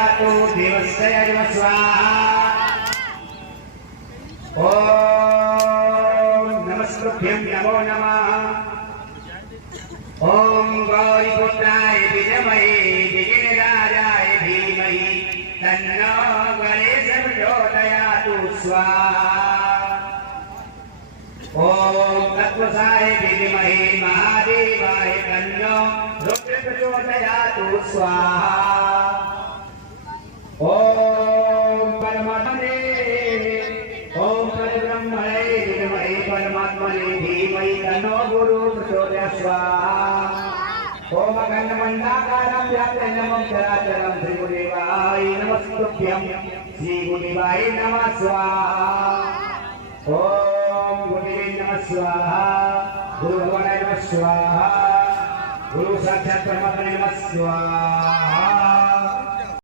दयातु देवस्य नमः स्वाहा। ओम नमस्कृभ्यं नमो नमः। ओम गौरीपुत्राय विद्महे विघ्नराजाय धीमहि तन्नो गणेशः प्रचोदयातु स्वाहा। ओम तत्त्वसाय विद्महे महादेवाय तन्नो रुद्रः प्रचोदयातु स्वाहा। ओम परमात्मने ओम परब्रह्मणे विद्महे परमात्मने धीमहि तन्नो गुरुः प्रचोदयात् स्वाहा। ओम अखण्डमण्डलाकारं व्याप्तं नमः चराचरं श्रीगुरुदेवाय नमस्तुभ्यं श्रीगुरुदेवाय नमः स्वाहा। ओम गुरुदेवाय नमः स्वाहा। गुरुभगवानाय नमः स्वाहा। गुरु साक्षात् परमात्मने नमः स्वाहा।